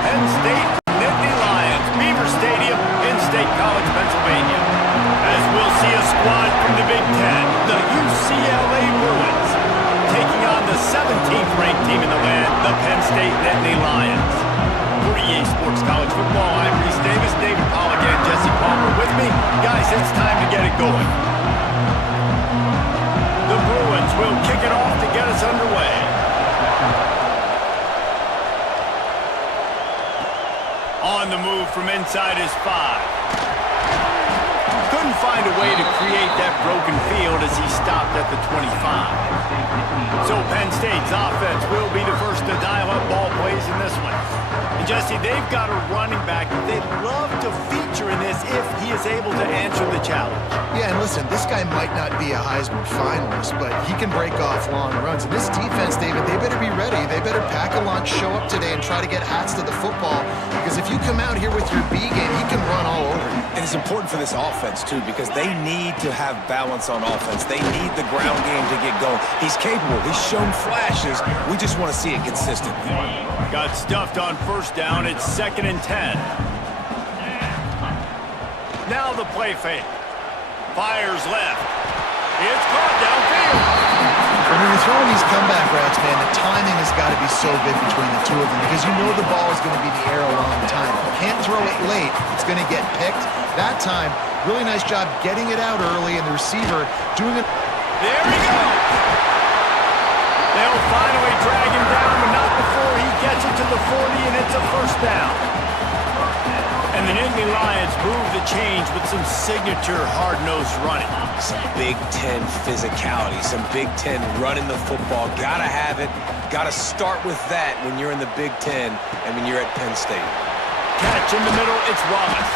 Penn State Nittany Lions, Beaver Stadium in State College, Pennsylvania. As we'll see a squad from the Big Ten, the UCLA Bruins, taking on the 17th ranked team in the land, the Penn State Nittany Lions. For EA Sports College Football, I'm Reese Davis, David Pollack, and Jesse Palmer with me. Guys, it's time to get it going. The Bruins will kick it off to get us underway. On the move from inside his 5. Couldn't find a way to create that broken field as he stopped at the 25. So Penn State's offense will be the first to dial up ball plays in this one. And Jesse, they've got a running back they'd love to feature in this if he is able to answer the challenge. Yeah, and listen, this guy might not be a Heisman finalist, but he can break off long runs. And this defense, David, they better be ready. They better pack a lunch, show up today, and try to get hats to the football. Because if you come out here with your B game, he can run all over you. And it's important for this offense, too, because they need to have balance on offense. They need the ground game to get going. He's capable. He's shown flashes. We just want to see it consistently. Got stuffed on first down. It's 2nd and 10. Now the play fake. Fires left. It's caught downfield. When you're throwing these comeback routes, man, the timing has got to be so good between the two of them because you know the ball is going to be in the air a long time. You can't throw it late. It's going to get picked. That time, really nice job getting it out early, and the receiver doing it. There he goes. They'll finally drag him down, but not before he gets it to the 40, and it's a first down. And the Nittany Lions move the change with some signature hard-nosed running. Some Big Ten physicality, some Big Ten running the football. Gotta have it. Gotta start with that when you're in the Big Ten and when you're at Penn State. Catch in the middle, it's Wallace.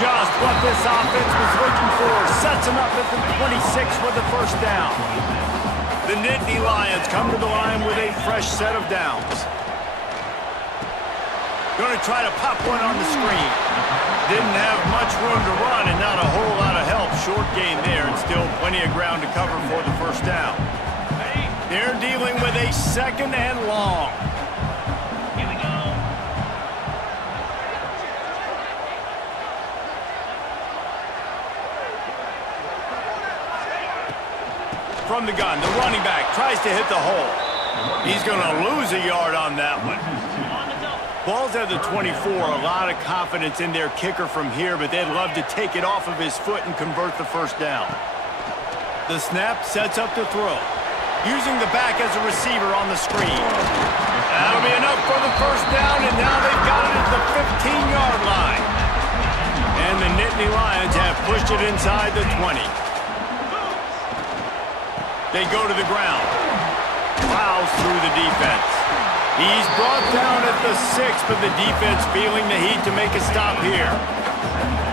Just what this offense was looking for. Sets him up at the 26 with the first down. The Nittany Lions come to the line with a fresh set of downs. Going to try to pop one on the screen. Didn't have much room to run and not a whole lot of help. Short gain there and still plenty of ground to cover for the first down. They're dealing with a 2nd and long. Here we go. From the gun, the running back tries to hit the hole. He's going to lose a yard on that one. Ball's at the 24, a lot of confidence in their kicker from here, but they'd love to take it off of his foot and convert the first down. The snap sets up the throw. Using the back as a receiver on the screen. That'll be enough for the first down, and now they've got it at the 15-yard line. And the Nittany Lions have pushed it inside the 20. They go to the ground. Plows through the defense. He's brought down at the 6, but the defense feeling the heat to make a stop here.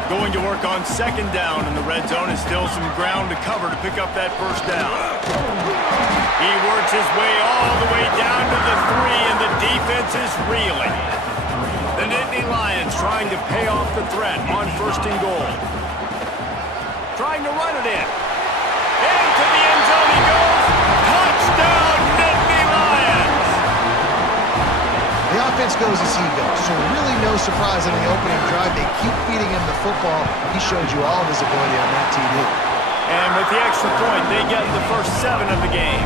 Going to work on 2nd down in the red zone, and still some ground to cover to pick up that first down. He works his way all the way down to the 3, and the defense is reeling. The Nittany Lions trying to pay off the threat on 1st and goal. Trying to run it in. Into the end zone he goes. Touchdown, Nittany Lions! The offense goes as he goes, so really no surprise in the opening drive. They keep feeding him the football. He showed you all of his ability on that TV. And with the extra point, they get the first 7 of the game.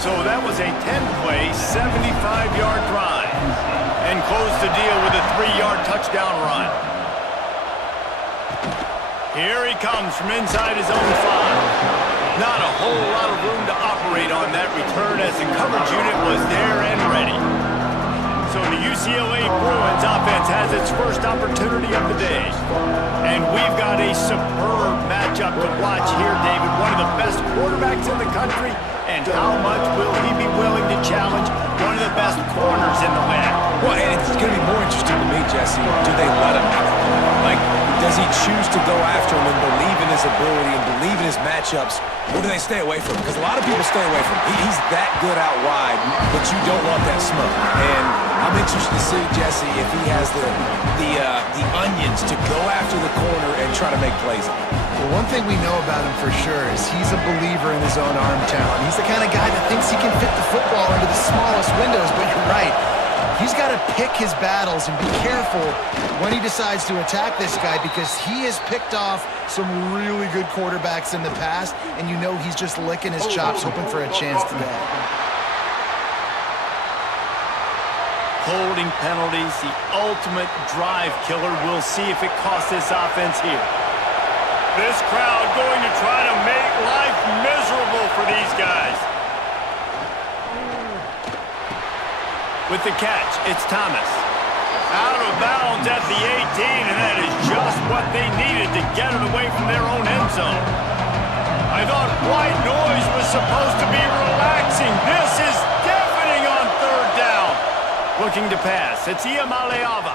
So that was a 10-play, 75-yard drive. And close the deal with a 3-yard touchdown run. Here he comes from inside his own 5. Not a whole lot of room to operate on that return as the coverage unit was there and ready. So the UCLA Bruins offense has its first opportunity of the day. And we've got a superb matchup to watch here, David. One of the best quarterbacks in the country. And how much will he be willing to challenge one of the best corners in the land? Well, and it's going to be more interesting to me, Jesse. Do they let him? Like, does he choose to go after him and believe in his ability and believe in his matchups? Or do they stay away from him? Because a lot of people stay away from him. He's that good out wide, but you don't want that smoke. And I'm interested to see, Jesse, if he has the onions to go after the corner and try to make plays. Well, one thing we know about him for sure is he's a believer in his own arm talent. He's the kind of guy that thinks he can fit the football into the smallest windows, but you're right. He's got to pick his battles and be careful when he decides to attack this guy, because he has picked off some really good quarterbacks in the past, and you know he's just licking his chops hoping for a chance today. Holding penalties, the ultimate drive killer. We'll see if it costs this offense here. This crowd going to try to make life miserable for these guys. With the catch, it's Thomas. Out of bounds at the 18, and that is just what they needed to get it away from their own end zone. I thought white noise was supposed to be relaxing. This is deafening on third down. Looking to pass. It's Iamaleava.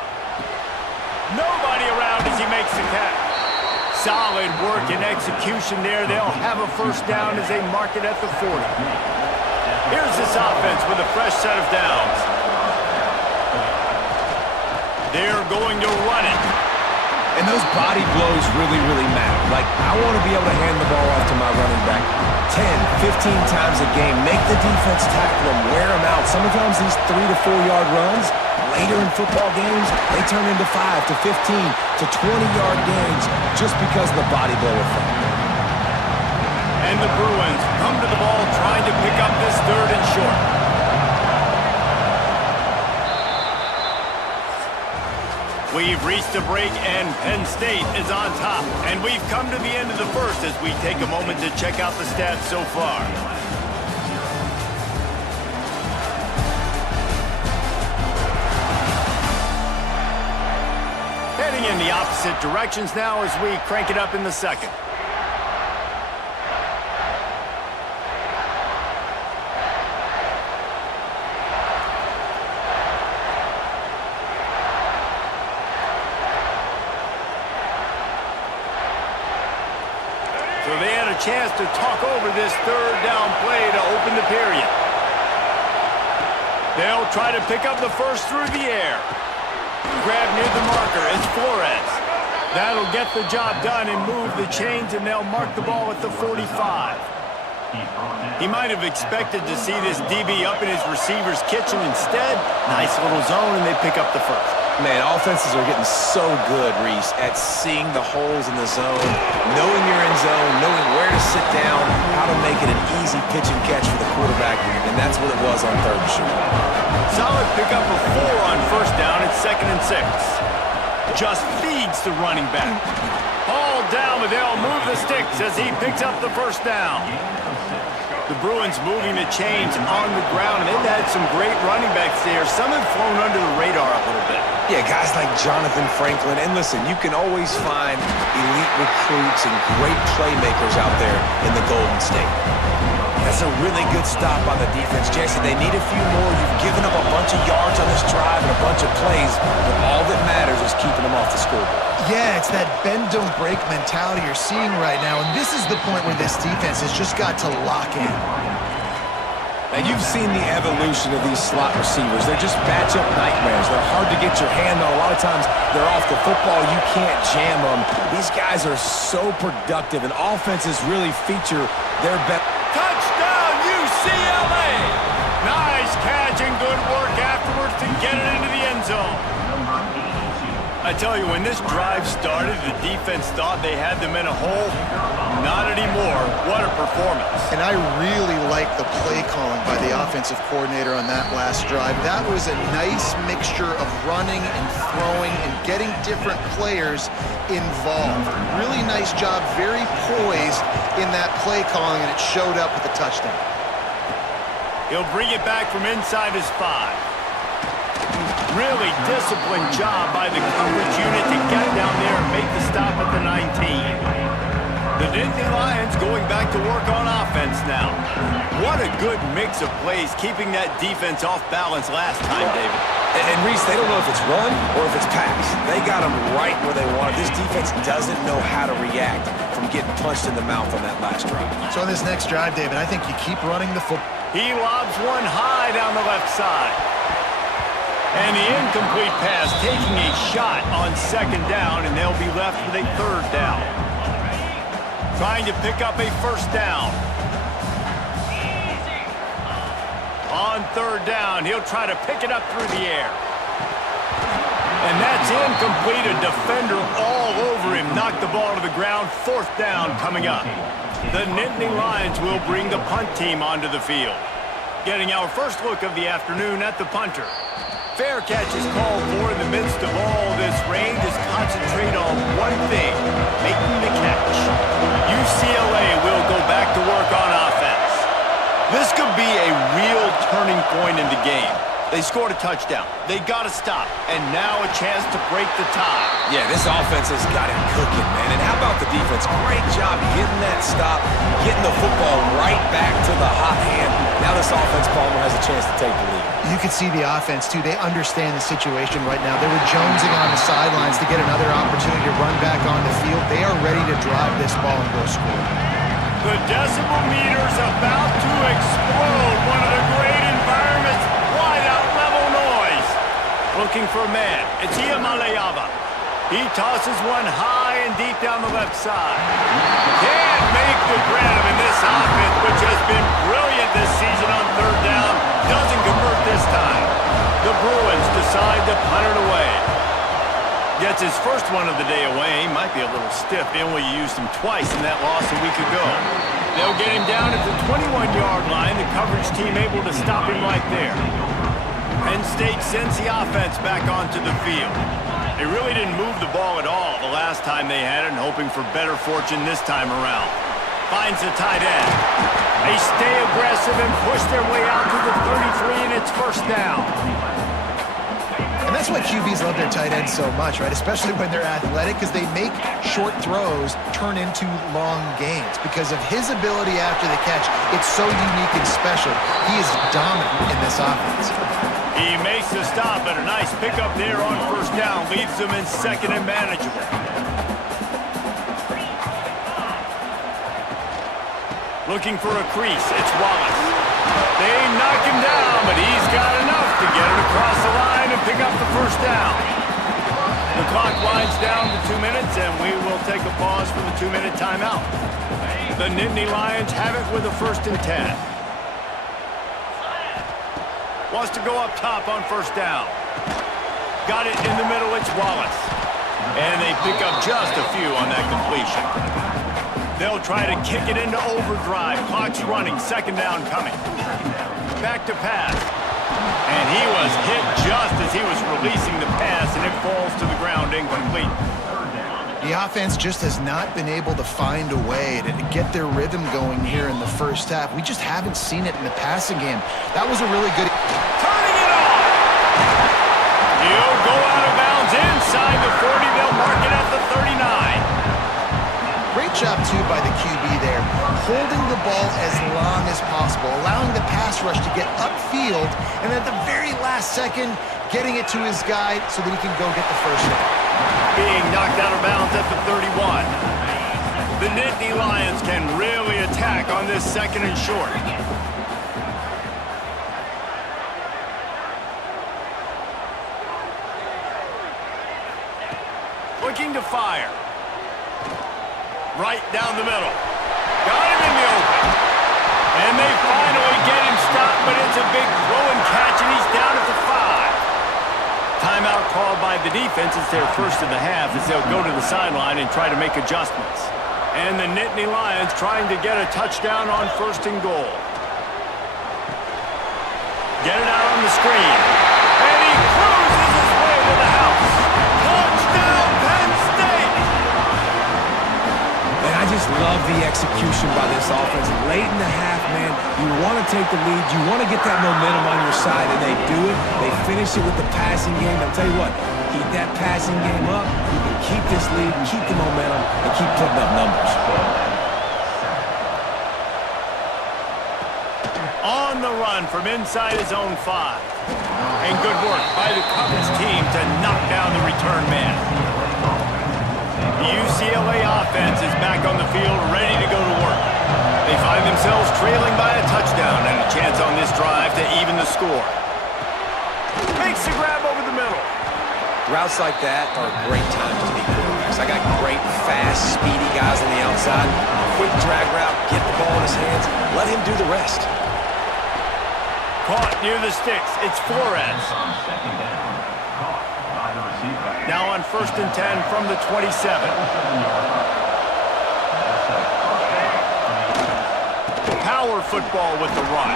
Nobody around as he makes the catch. Solid work and execution there. They'll have a first down as they mark it at the 40. Here's this offense with a fresh set of downs. They're going to run it. And those body blows really, really matter. Like, I want to be able to hand the ball off to my running back 10, 15 times a game. Make the defense tackle them, wear them out. Sometimes these 3 to 4 yard runs, later in football games, they turn into 5 to 15 to 20-yard gains just because of the body blow effect. And the Bruins come to the ball trying to pick up this third and short. We've reached a break, and Penn State is on top. And we've come to the end of the first as we take a moment to check out the stats so far. Heading in the opposite directions now as we crank it up in the second. So they had a chance to talk over this third down play to open the period. They'll try to pick up the first through the air. Grab near the marker. It's Flores. That'll get the job done and move the chains, and they'll mark the ball at the 45. He might have expected to see this DB up in his receiver's kitchen. Instead, nice little zone, and they pick up the first. Man, offenses are getting so good, Reese, at seeing the holes in the zone, knowing you're in zone, knowing where to sit down, how to make it an easy pitch and catch for the quarterback, and that's what it was on third and short. Solid pickup of 4 on first down. It's 2nd and 6. Just feeds the running back. Ball down, but they'll move the sticks as he picks up the first down. The Bruins moving the chains on the ground, and they've had some great running backs there. Some have flown under the radar a little bit. Yeah, guys like Jonathan Franklin. And listen, you can always find elite recruits and great playmakers out there in the Golden State. That's a really good stop on the defense, Jason. They need a few more. You've given up a bunch of yards on this drive and a bunch of plays, but all that matters is keeping them off the scoreboard. Yeah, it's that bend, don't break mentality you're seeing right now, and this is the point where this defense has just got to lock in. Now, you've seen the evolution of these slot receivers. They're just matchup nightmares. They're hard to get your hand on. A lot of times, they're off the football. You can't jam them. These guys are so productive, and offenses really feature their best. Touchdown, UCLA! Nice catch and good work afterwards to get it into the end zone. I tell you, when this drive started, the defense thought they had them in a hole. Not anymore. What a performance. And I really like the play calling by the offensive coordinator on that last drive. That was a nice mixture of running and throwing and getting different players involved. Really nice job, very poised in that play calling, and it showed up with a touchdown. He'll bring it back from inside his 5. Really disciplined job by the coverage unit to get down there and make the stop at the 19. The Nittany Lions going back to work on offense now. What a good mix of plays, keeping that defense off balance last time, David. And Reese, they don't know if it's run or if it's pass. They got them right where they want it. This defense doesn't know how to react from getting punched in the mouth on that last drive. So on this next drive, David, I think you keep running the football. He lobs one high down the left side. And the incomplete pass taking a shot on 2nd down, and they'll be left with a 3rd down. Trying to pick up a 1st down. On on third down. He'll try to pick it up through the air. And that's incomplete. A defender all over him. Knocked the ball to the ground. Fourth down coming up. The Nittany Lions will bring the punt team onto the field. Getting our first look of the afternoon at the punter. Fair catch is called for. In the midst of all this rain, just concentrate on one thing, making the catch. UCLA will go back to work on offense. This could be a real turning point in the game. They scored a touchdown. They got to stop. And now a chance to break the tie. Yeah, this offense has got it cooking, man. And how about the defense? Great job getting that stop, getting the football right back to the hot hand. Now this offense, Palmer, has a chance to take the lead. You can see the offense, too. They understand the situation right now. They were jonesing on the sidelines to get another opportunity to run back on the field. They are ready to drive this ball and go score. The decibel meter's about to explode. One of the great environments. Wide out level noise. Looking for a man. It's Iamaleava. He tosses one high and deep down the left side. Can't make the grab in this offense, which has been brilliant this season on third down. Doesn't convert this time. The Bruins decide to punt it away. Gets his first one of the day away. He might be a little stiff. They only used him twice in that loss a week ago. They'll get him down at the 21-yard line. The coverage team able to stop him right there. Penn State sends the offense back onto the field. They really didn't move the ball at all the last time they had it, and hoping for better fortune this time around. Finds the tight end. They stay aggressive and push their way out to the 33, and it's first down. And that's why QBs love their tight ends so much, right? Especially when they're athletic, because they make short throws turn into long gains. Because of his ability after the catch, it's so unique and special. He is dominant in this offense. He makes the stop, but a nice pickup there on first down. Leaves them in second and manageable. Looking for a crease. It's Wallace. They knock him down, but he's got enough to get it across the line and pick up the first down. The clock winds down to 2 minutes, and we will take a pause for the 2-minute timeout. The Nittany Lions have it with a 1st and 10. Wants to go up top on first down. Got it in the middle, it's Wallace. And they pick up just a few on that completion. They'll try to kick it into overdrive. Clock's running, 2nd down coming. Back to pass. And he was hit just as he was releasing the pass, and it falls to the ground incomplete. The offense just has not been able to find a way to get their rhythm going here in the first half. We just haven't seen it in the passing game. That was a really good... Turning it on! He'll go out of bounds inside the 40. They'll mark it at the 39. Great job, too, by the QB there. Holding the ball as long as possible, allowing the pass rush to get upfield, and at the very last second, getting it to his guy so that he can go get the first down. Being knocked out of bounds at the 31. The Nittany Lions can really attack on this 2nd and short. Looking to fire. Right down the middle. Got him in the open. And they finally get him stopped, but it's a big throw and catch, and he's down at the 5. Timeout called by the defense. It's their first of the half as they'll go to the sideline and try to make adjustments. And the Nittany Lions trying to get a touchdown on 1st and goal. Get it out on the screen. And he cruises his way to the house. Touchdown, Penn State! And I just love the execution by this offense. Late in the half, man, you want to take the lead. You want to get that momentum on your side, and they do it. They finish it with the passing game. I'll tell you what, keep that passing game up. You can keep this lead, keep the momentum, and keep putting up numbers. On the run from inside his own 5. And good work by the coverage team to knock down the return man. The UCLA offense is back on the field, ready to go to work. They find themselves trailing by a touchdown and a chance on this drive to even the score. Makes the grab over the middle. Routes like that are great times to be quarterbacks. I got great, fast, speedy guys on the outside. Quick drag route, get the ball in his hands, let him do the rest. Caught near the sticks. It's Flores. Now on 1st and 10 from the 27. Power football with the run.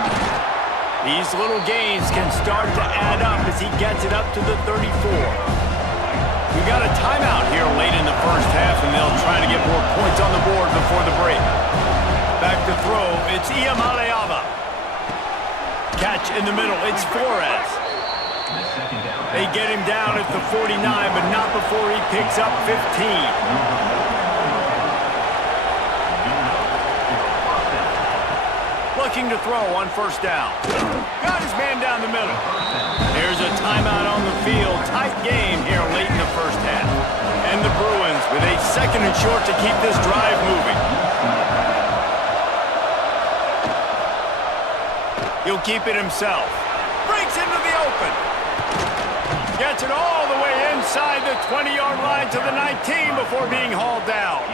These little gains can start to add up as he gets it up to the 34. We got a timeout here late in the first half, and they'll try to get more points on the board before the break. Back to throw, it's Ucla. Catch in the middle, it's Flores. They get him down at the 49, but not before he picks up 15. Looking to throw on 1st down. Got his man down the middle. There's a timeout on the field. Tight game here late in the first half. And the Bruins with a 2nd and short to keep this drive moving. He'll keep it himself. Breaks into the open. Gets it all the way inside the 20-yard line to the 19 before being hauled down.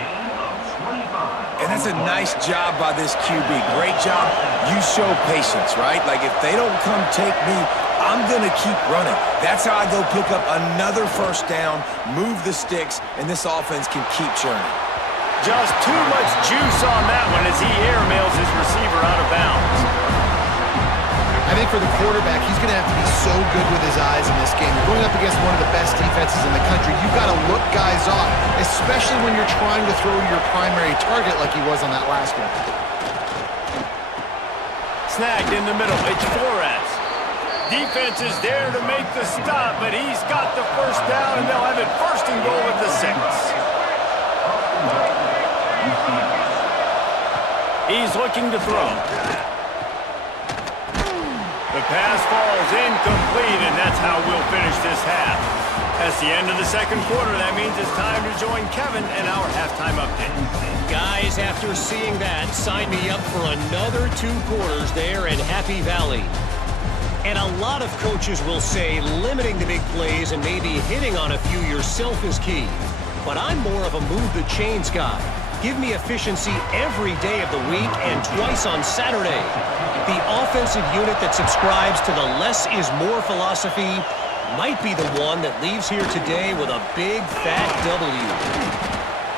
And that's a nice job by this QB. Great job. You show patience, right? Like, if they don't come take me, I'm going to keep running. That's how I go pick up another 1st down, move the sticks, and this offense can keep churning. Just too much juice on that one as he airmails his receiver out of bounds. I think for the quarterback, he's going to have to be so good with his eyes in this game. You're going up against one of the best defenses in the country. You've got to look guys off, especially when you're trying to throw to your primary target like he was on that last one. Snagged in the middle. It's Flores. Defense is there to make the stop, but he's got the 1st down, and they'll have it 1st and goal at the 6. He's looking to throw. The pass falls incomplete, and that's how we'll finish this half. That's the end of the 2nd quarter. That means it's time to join Kevin and our halftime update. Guys, after seeing that, sign me up for another 2 quarters there in Happy Valley. And a lot of coaches will say limiting the big plays and maybe hitting on a few yourself is key. But I'm more of a move the chains guy. Give me efficiency every day of the week and twice on Saturday. The offensive unit that subscribes to the less is more philosophy might be the one that leaves here today with a big, fat W.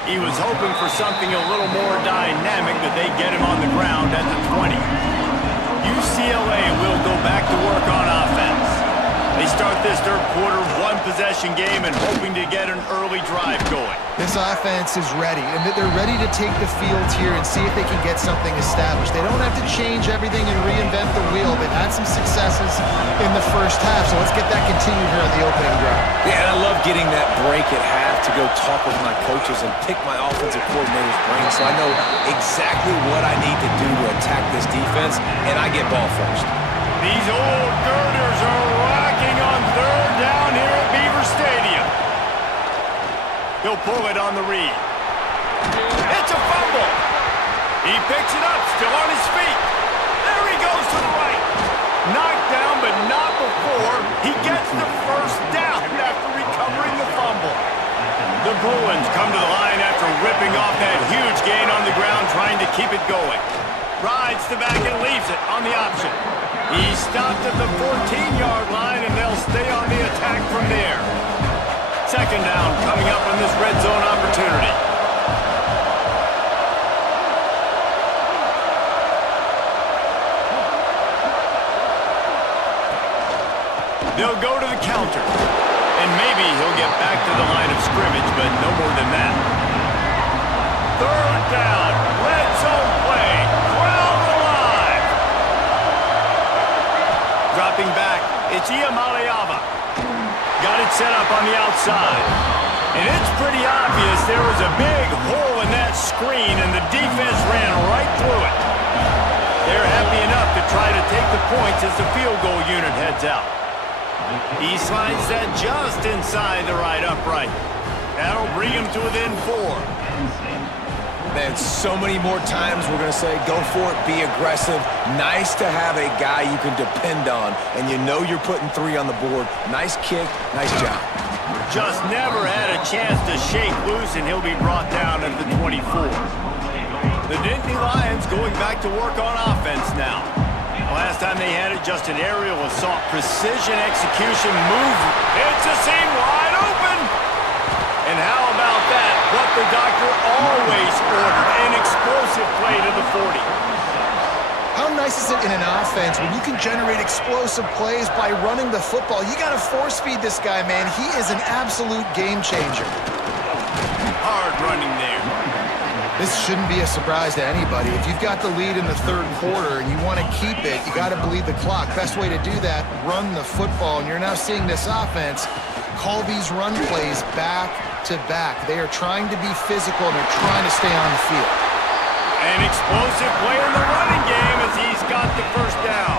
He was hoping for something a little more dynamic, but they get him on the ground at the 20. UCLA will go back to work on offense. They start this 3rd quarter, 1-possession game, and hoping to get an early drive going. This offense is ready, and they're ready to take the field here and see if they can get something established. They don't have to change everything and reinvent the wheel. They've had some successes in the first half, so let's get that continued here on the opening drive. Yeah, and I love getting that break at half to go talk with my coaches and pick my offensive coordinator's brain so I know exactly what I need to do to attack this defense, and I get ball first. These old girders are rocking on 3rd down here at Beaver Stadium. He'll pull it on the read. It's a fumble. He picks it up, still on his feet. There he goes to the right. Knocked down, but not before he gets the 1st down after recovering the fumble. The Bruins come to the line after ripping off that huge gain on the ground, trying to keep it going. Rides the back and leaves it on the option. He stopped at the 14-yard line, and they'll stay on the attack from there. 2nd down coming up on this red zone opportunity. They'll go to the counter, and maybe he'll get back to the line of scrimmage, but no more than that. 3rd down, red zone play, crowd alive. Dropping back, it's Ucla. Got it set up on the outside. And it's pretty obvious there was a big hole in that screen, and the defense ran right through it. They're happy enough to try to take the points as the field goal unit heads out. He slides that just inside the right upright. That'll bring him to within 4. Man, so many more times we're going to say, go for it, be aggressive. Nice to have a guy you can depend on, and you know you're putting 3 on the board. Nice kick, nice job. Just never had a chance to shake loose, and he'll be brought down at the 24. The Nittany Lions going back to work on offense now. Last time they had it, just an aerial assault. Precision execution move. It's a seam wide open. And how about that? What the doctor always ordered. An explosive play to the 40. How nice is it in an offense when you can generate explosive plays by running the football? You got to force feed this guy, man. He is an absolute game changer. Hard running there. This shouldn't be a surprise to anybody. If you've got the lead in the third quarter and you want to keep it, you got to bleed the clock. Best way to do that, run the football. And you're now seeing this offense call these run plays back to back. They are trying to be physical and they're trying to stay on the field. An explosive play in the running game as he's got the first down.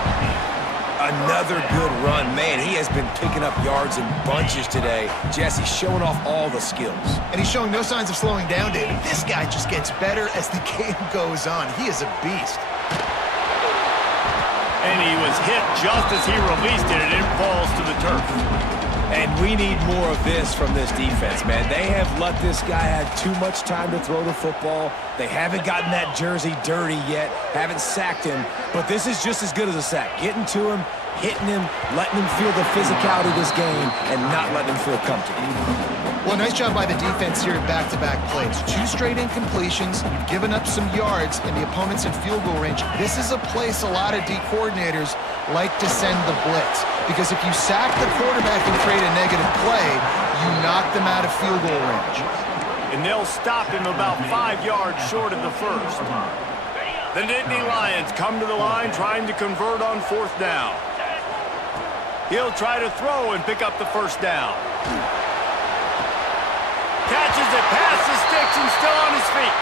Another good run. Man, he has been picking up yards in bunches today. Jesse showing off all the skills. And he's showing no signs of slowing down, David. This guy just gets better as the game goes on. He is a beast. And he was hit just as he released it, and it falls to the turf. And we need more of this from this defense, man. They have let this guy have too much time to throw the football. They haven't gotten that jersey dirty yet, haven't sacked him, but this is just as good as a sack. Getting to him, hitting him, letting him feel the physicality of this game, and not letting him feel comfortable. Well, nice job by the defense here at back-to-back plays. 2 straight incompletions, you've given up some yards, and the opponent's in field goal range. This is a place a lot of D coordinators like to send the blitz, because if you sack the quarterback and create a negative play, you knock them out of field goal range. And they'll stop him about 5 yards short of the first. The Nittany Lions come to the line trying to convert on 4th down. He'll try to throw and pick up the first down. Catches it past the sticks and still on his feet.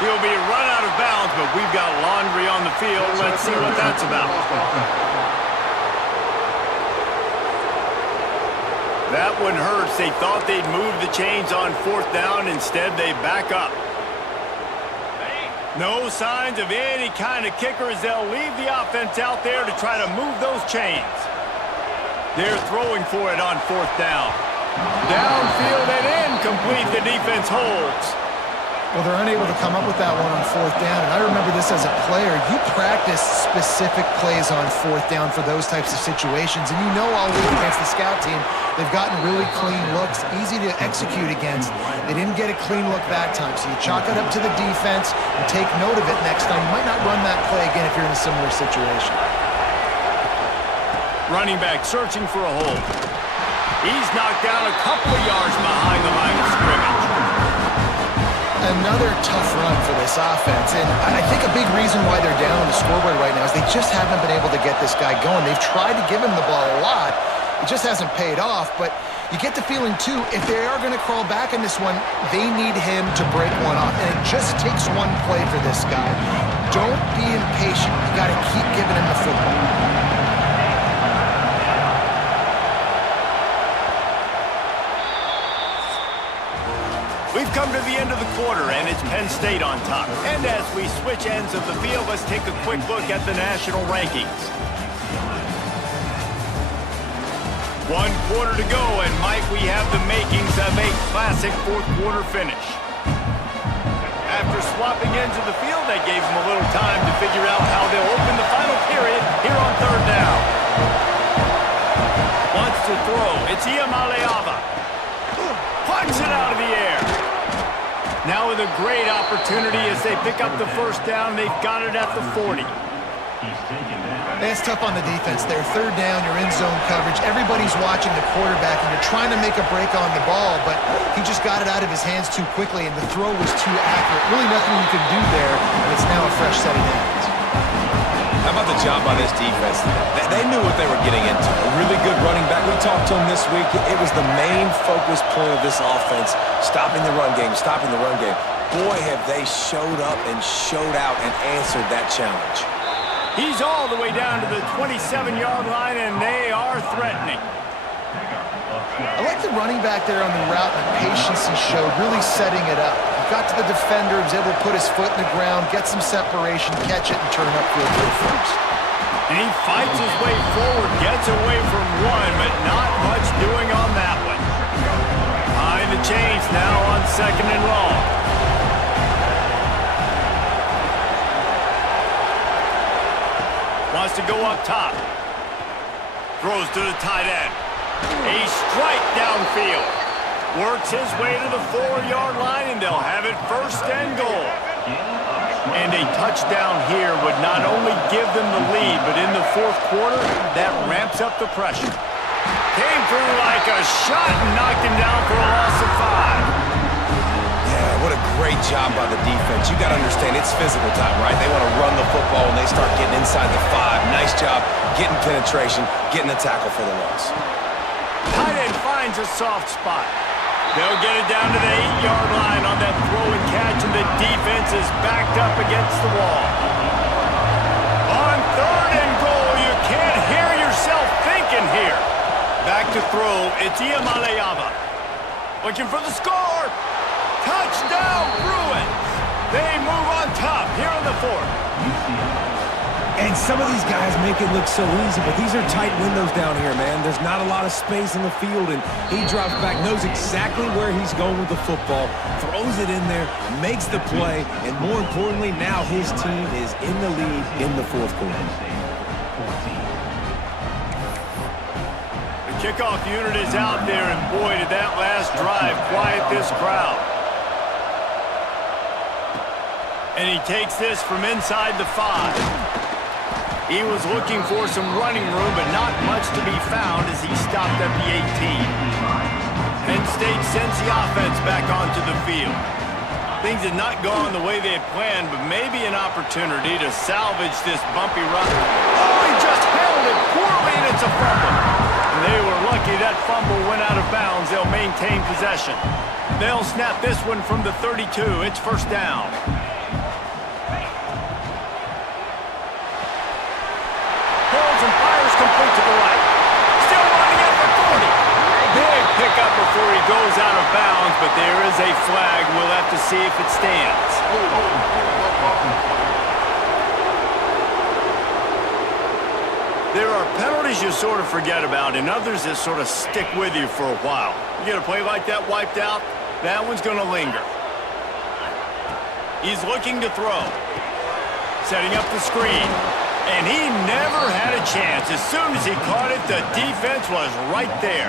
He'll be run out of bounds, but we've got laundry on the field. Let's see what that's about. That one hurts. They thought they'd move the chains on 4th down. Instead, they back up. No signs of any kind of kickers. They'll leave the offense out there to try to move those chains. They're throwing for it on 4th down. Downfield and incomplete. The defense holds. Well, they're unable to come up with that one on 4th down, and I remember this as a player. You practice specific plays on 4th down for those types of situations, and you know all week against the scout team, they've gotten really clean looks, easy to execute against. They didn't get a clean look that time, so you chalk it up to the defense and take note of it next time. You might not run that play again if you're in a similar situation. Running back searching for a hole. He's knocked down a couple of yards behind the line of scrimmage. Another tough run for this offense, and I think a big reason why they're down on the scoreboard right now is they just haven't been able to get this guy going. They've tried to give him the ball a lot. It just hasn't paid off, but you get the feeling, too, if they are going to crawl back in this one, they need him to break one off, and it just takes one play for this guy. Don't be impatient. You got to keep giving him the football. We've come to the end of the quarter, and it's Penn State on top. And as we switch ends of the field, let's take a quick look at the national rankings. 1 quarter to go, and Mike, we have the makings of a classic 4th quarter finish. After swapping ends of the field, that gave them a little time to figure out how they'll open the final period here on 3rd down. Wants to throw. It's Iamaleava. Punch it out of the air. Now with a great opportunity as they pick up the first down. They've got it at the 40. It's tough on the defense there. 3rd down, you're in zone coverage. Everybody's watching the quarterback, and you're trying to make a break on the ball, but he just got it out of his hands too quickly, and the throw was too accurate. Really nothing you can do there, and it's now a fresh set of downs. How about the job by this defense? They knew what they were getting into. A really good running back. We talked to him this week. It was the main focus point of this offense, stopping the run game, stopping the run game. Boy, have they showed up and showed out and answered that challenge. He's all the way down to the 27-yard line, and they are threatening. I like the running back there on the route and the patience he showed, really setting it up. He got to the defender, was able to put his foot in the ground, get some separation, catch it, and turn upfield for the first. And he fights his way forward, gets away from one, but not much doing on that one. Behind the chains now on 2nd and long. Wants to go up top. Throws to the tight end. A strike downfield. Works his way to the 4-yard line, and they'll have it first and goal. And a touchdown here would not only give them the lead, but in the fourth quarter, that ramps up the pressure. Came through like a shot and knocked him down for a loss of 5. Yeah, what a great job by the defense. You got to understand, it's physical time, right? They want to run the football when they start getting inside the 5. Nice job getting penetration, getting the tackle for the loss. Tight end finds a soft spot. They'll get it down to the 8-yard line on that throw and catch, and the defense is backed up against the wall. On third and goal, you can't hear yourself thinking here. Back to throw, it's Ucla. Looking for the score. Touchdown, Bruins. They move on top here in the fourth. And some of these guys make it look so easy, but these are tight windows down here, man. There's not a lot of space in the field, and he drops back, knows exactly where he's going with the football, throws it in there, makes the play, and more importantly, now his team is in the lead in the fourth quarter. The kickoff unit is out there, and boy, did that last drive quiet this crowd. And he takes this from inside the 5. He was looking for some running room, but not much to be found as he stopped at the 18. Penn State sends the offense back onto the field. Things had not gone the way they had planned, but maybe an opportunity to salvage this bumpy run. Oh, he just held it poorly, and it's a fumble. And they were lucky that fumble went out of bounds. They'll maintain possession. They'll snap this one from the 32. It's first down. Complete to the right. Still running it for 40. Big pickup before he goes out of bounds, but there is a flag. We'll have to see if it stands. There are penalties you sort of forget about and others that sort of stick with you for a while. You get a play like that wiped out, that one's going to linger. He's looking to throw. Setting up the screen. And he never had a chance. As soon as he caught it, the defense was right there.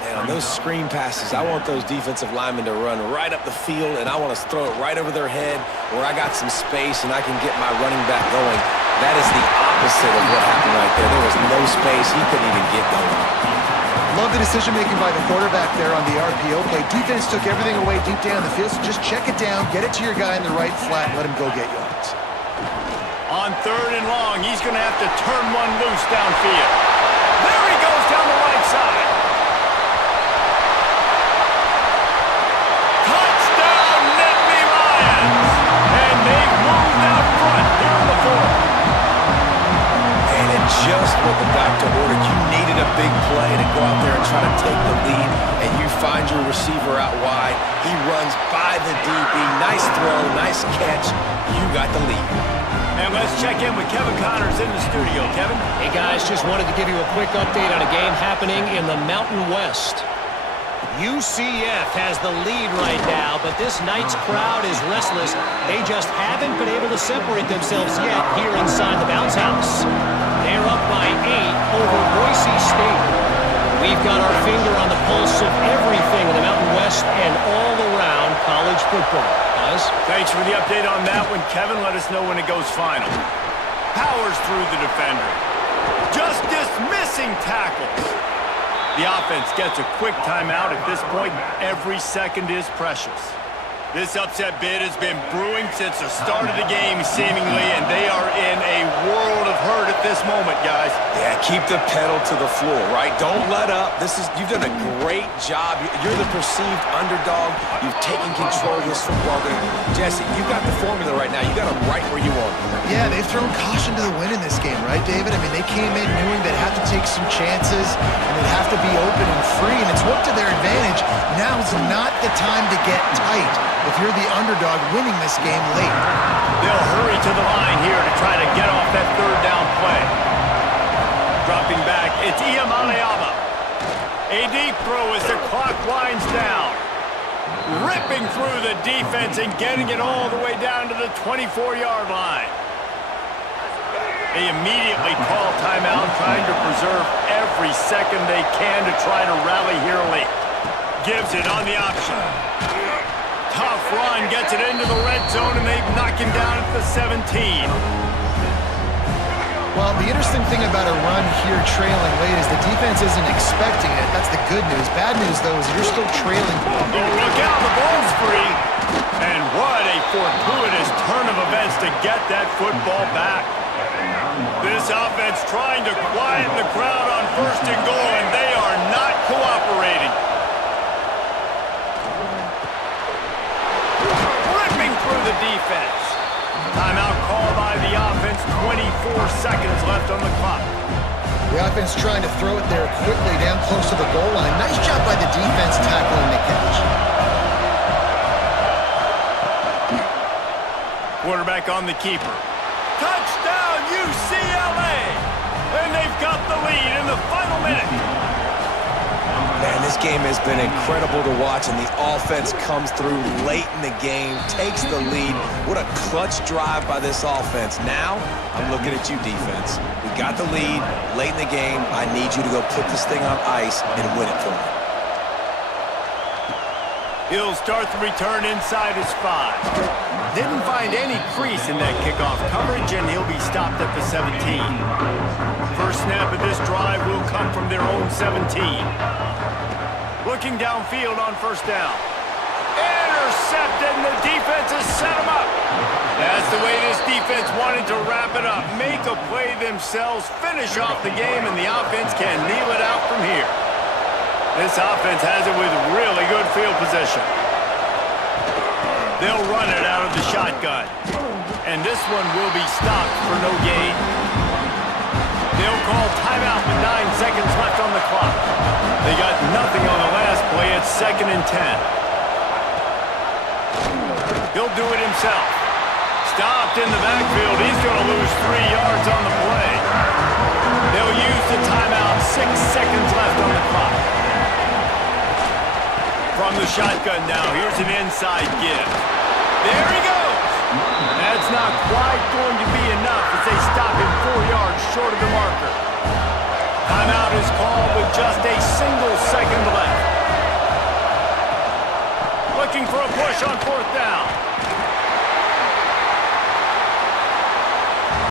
Man, on those screen passes, I want those defensive linemen to run right up the field, and I want to throw it right over their head where I got some space and I can get my running back going. That is the opposite of what happened right there. There was no space. He couldn't even get going. Love the decision-making by the quarterback there on the RPO play. Defense took everything away deep down the field, so just check it down, get it to your guy in the right flat, and let him go get yards. On third and long, he's going to have to turn one loose downfield. There he goes down the right side. Touchdown, Nittany Lions! And they've moved out front here in the fourth. And just what the doctor ordered. You needed a big play to go out there and try to take the lead, and you find your receiver out wide. He runs by the DB. Nice throw, nice catch. You got the lead. And let's check in with Kevin Connors in the studio. Kevin? Hey, guys, just wanted to give you a quick update on a game happening in the Mountain West. UCF has the lead right now, but this night's crowd is restless. They just haven't been able to separate themselves yet here inside the bounce house. They're up by 8 over Boise State. We've got our finger on the pulse of everything in the Mountain West and all around college football. Guys? Thanks for the update on that one, Kevin. Let us know when it goes final. Powers through the defender. Just dismissing tackles. The offense gets a quick timeout at this point. Every second is precious. This upset bid has been brewing since the start of the game, seemingly, and they are in a world of hurt at this moment, guys. Yeah, keep the pedal to the floor, right? Don't let up. You've done a great job. You're the perceived underdog. You've taken control of this football game. Jesse, you got the formula right now. You got them right where you want them. Yeah, they've thrown caution to the wind in this game, right, David? I mean, they came in knowing they'd have to take some chances, and they'd have to be open and free, and it's worked to their advantage. Now's not the time to get tight if you're the underdog winning this game late. They'll hurry to the line here to try to get off that third down play. Dropping back, it's Ucla. A deep throw as the clock winds down. Ripping through the defense and getting it all the way down to the 24-yard line. They immediately call timeout, trying to preserve every second they can to try to rally here late. Gives it on the option. Tough run, gets it into the red zone, and they knock him down at the 17. Well, the interesting thing about a run here trailing late is the defense isn't expecting it. That's the good news. Bad news, though, is you're still trailing. Oh, look out, the ball's free. And what a fortuitous turn of events to get that football back. This offense trying to quieten the crowd on 1st and goal, and they are not cooperating. Ripping through the defense. Timeout call by the offense, 24 seconds left on the clock. The offense trying to throw it there quickly down close to the goal line. Nice job by the defense tackling the catch. Quarterback on the keeper. Touchdown, UCLA! And they've got the lead in the final minute. Man, this game has been incredible to watch, and the offense comes through late in the game, takes the lead. What a clutch drive by this offense. Now, I'm looking at you, defense. We got the lead late in the game. I need you to go put this thing on ice and win it for me. He'll start the return inside his 5. Didn't find any crease in that kickoff coverage, and he'll be stopped at the 17. First snap of this drive will come from their own 17. Looking downfield on 1st down. Intercepted, and the defense has set him up. That's the way this defense wanted to wrap it up. Make a play themselves, finish off the game, and the offense can kneel it out from here. This offense has it with really good field position. They'll run it out of the shotgun. And this one will be stopped for no gain. They'll call timeout with 9 seconds left on the clock. They got nothing on the last play. It's 2nd and 10. He'll do it himself. Stopped in the backfield. He's going to lose 3 yards on the play. They'll use the timeout. 6 seconds left on the clock. From the shotgun now, here's an inside give. There he goes! That's not quite going to be enough as they stop him 4 yards short of the marker. Timeout is called with just a single second left. Looking for a push on 4th down.